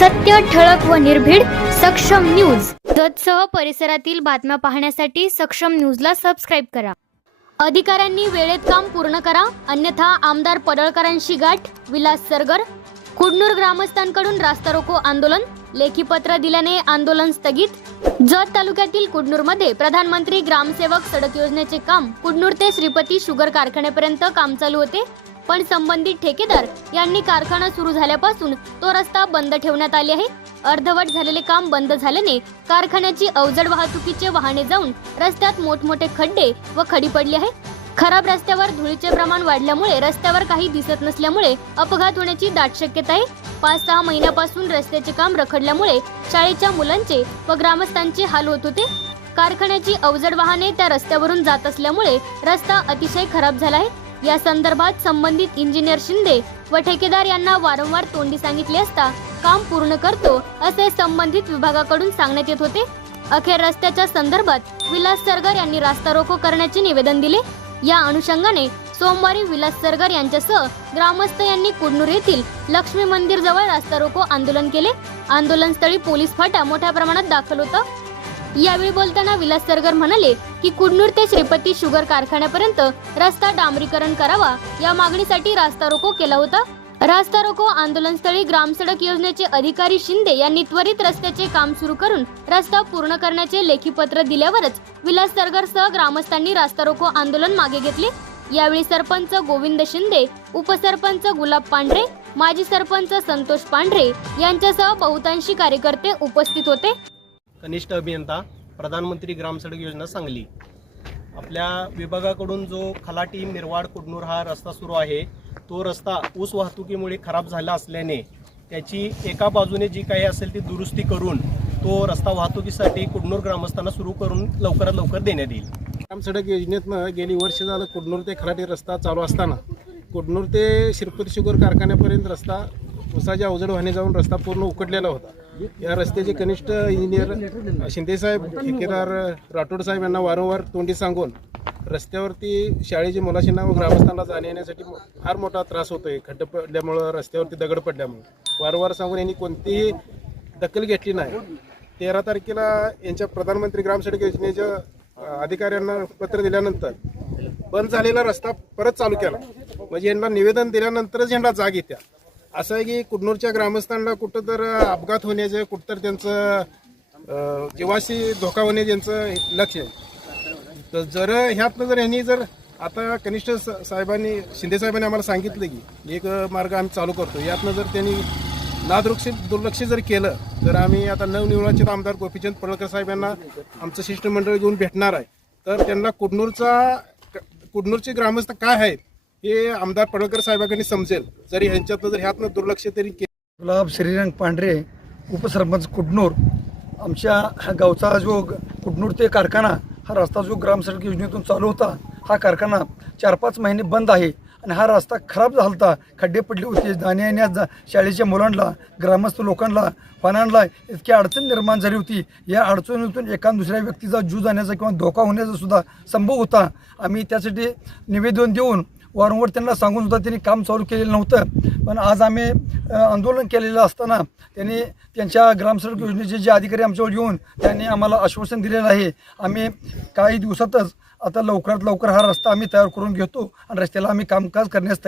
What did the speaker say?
सत्य ठळक व निर्भीड सक्षम न्यूज. जतसह परिसरातील बातम्या पाहण्यासाठी सक्षम न्यूजला सबस्क्राईब करा. अधिकाऱ्यांनी वेळेत काम पूर्ण करा. अन्यथा आमदार पडळकरांशी गाठ विलास सरगर कुडनूर ग्रामस्थांकडून रास्ता रोको आंदोलन लेखी पत्र दिल्याने आंदोलन स्थगित. जत तालुक्यातील कुडनूरमध्ये प्रधानमंत्री ग्रामसेवक सडक योजनेचे काम कुडनूर ते श्रीपती शुगर कारखान्यापर्यंत काम चालू होते. पण संबंधित ठेकेदार यांनी कारखाना सुरू झाल्यापासून तो रस्ता बंद ठेवण्यात आले आहे. अर्धवट झालेले काम बंद झाल्याने कारखान्याची अवजड वाहतुकीचे वाहने जाऊन रस्त्यात मोठमोठे खड्डे व खडी पडली आहे खराब रस्त्यावर धुळीचे प्रमाण वाढल्यामुळे रस्त्यावर काही दिसत नसल्यामुळे अपघात होण्याची दाट शक्यता आहे. पाच सहा महिन्यापासून रस्त्याचे काम रखडल्यामुळे शाळेच्या मुलांचे व ग्रामस्थांचे हाल होत होते. कारखान्याची अवजड वाहने त्या रस्त्यावरून जात असल्यामुळे रस्ता अतिशय खराब झाला आहे. या संदर्भात संबंधित इंजिनियर शिंदे व ठेकेदार यांना वारंवार तोंडी सांगितले असता काम पूर्ण करतो असे संबंधित विभागाकडून सांगण्यात येत होते. अखेर रस्त्याच्या संदर्भात विलास सरगर यांनी रास्ता रोको करण्याचे निवेदन दिले. या अनुषंगाने सोमवारी विलास सरगर यांच्यासह ग्रामस्थ यांनी कुडनूर येथील लक्ष्मी मंदिर जवळ रास्ता रोको आंदोलन केले. आंदोलनस्थळी पोलीस फाटा मोठ्या प्रमाणात दाखल होता. यावेळी बोलताना विलास सरगर म्हणाले की कुडनूर ते श्रीपती शुगर कारखान्यापर्यंत रस्ता डांबरीकरण करावा या मागणीसाठी रास्ता रोको केला होता. रास्ता रोको आंदोलनस्थळी ग्रामसडक योजनेचे अधिकारी शिंदे यांनी त्वरित रस्त्याचे काम सुरू करून रस्ता पूर्ण करण्याचे लेखी पत्र दिल्यावरच विलास सरगर सह ग्रामस्थांनी रास्ता रोको आंदोलन मागे घेतले. यावेळी सरपंच गोविंद शिंदे उपसरपंच गुलाब पांढरे माजी सरपंच संतोष पांढरे यांच्यासह बहुतांशी कार्यकर्ते उपस्थित होते. कनिष्ठ अभियंता प्रधानमंत्री ग्रामसडक योजना सांगली. आपल्या विभागाकडून जो खलाटी निर्वाड कुडनूर हा रस्ता सुरू आहे तो रस्ता ऊस वाहतुकीमुळे खराब झाला असल्याने त्याची एका बाजूने जी काही असेल ती दुरुस्ती करून तो रस्ता वाहतुकीसाठी कुडनूर ग्रामस्थांना सुरू करून लवकरात लवकर देण्यात येईल. ग्रामसडक योजनेतनं गेली वर्ष झालं कुडनूर ते खराटे रस्ता चालू असताना कुडनूर ते शिरपती शुगर कारखान्यापर्यंत रस्ता उसाच्या अवजड वाहने जाऊन रस्ता पूर्ण उकडलेला होता. या रस्त्याचे कनिष्ठ इंजिनियर शिंदेसाहेब ठेकेदार राठोड साहेब यांना वारंवार तोंडी सांगून रस्त्यावरती शाळेची मुलाशींना व ग्रामस्थांना जाण्या येण्यासाठी फार मोठा त्रास होतोय. खड्डे पडल्यामुळं रस्त्यावरती दगड पडल्यामुळं. वारंवार सांगून यांनी कोणतीही दखल घेतली नाही. तेरा तारखेला यांच्या प्रधानमंत्री ग्रामसडक योजनेच्या अधिकाऱ्यांना पत्र दिल्यानंतर बंद झालेला रस्ता परत चालू केला. म्हणजे यांना निवेदन दिल्यानंतरच यांना जाग येत्या. असं आहे की कुडनूरच्या ग्रामस्थांना कुठं तर अपघात होण्याचं कुठं तर त्यांचं जीवाशी धोका होणे त्यांचं लक्ष आहे. तर जर ह्यातनं जर यांनी जर आता कनिष्ठ स- साहेबांनी शिंदे साहेबांनी आम्हाला सांगितलं की एक मार्ग आम्ही चालू करतो. यातनं जर त्यांनी नादुर्लक्ष दुर्लक्ष जर केलं तर आम्ही आता नवनिर्वाचित आमदार गोपीचंद पडळकर साहेब यांना आमचं शिष्टमंडळ घेऊन भेटणार आहे. तर त्यांना कुडनूरचा कुडनूरचे ग्रामस्थ काय आहेत? हे आमदार पडळकर साहेबांनी समजेल. जरी ह्यांच्यातनं जर ह्यातनं दुर्लक्ष तरी केलं. गुलाब श्रीरंग पांढरे उपसरपंच कुडनूर. आमच्या हा गावचा जो कुडनूर ते कारखाना हा रस्ता जो ग्रामसडक योजनेतून चालू होता हा कारखाना चार पाच महिने बंद आहे आणि हा रस्ता खराब झाला होता खड्डे पडले होते जाण्या येण्यात जा शाळेच्या मुलांना ग्रामस्थ लोकांना पानांना इतकी अडचण निर्माण झाली होती. या अडचणीतून एका दुसऱ्या व्यक्तीचा जीव जाण्याचा किंवा धोका होण्याचा सुद्धा संभव होता. आम्ही त्यासाठी निवेदन देऊन वारंवार त्यांना सांगून सुद्धा त्यांनी काम चालू केलेलं नव्हतं. पण आज आम्ही आंदोलन केलेलं असताना त्यांनी त्यांच्या ग्रामसडक योजनेचे जे अधिकारी आमच्यावर येऊन त्यांनी आम्हाला आश्वासन दिलेलं आहे. आम्ही काही दिवसातच आता लवकरात लवकर हा रस्ता आम्ही तयार करून घेतो आणि रस्त्याला आम्ही कामकाज करण्यास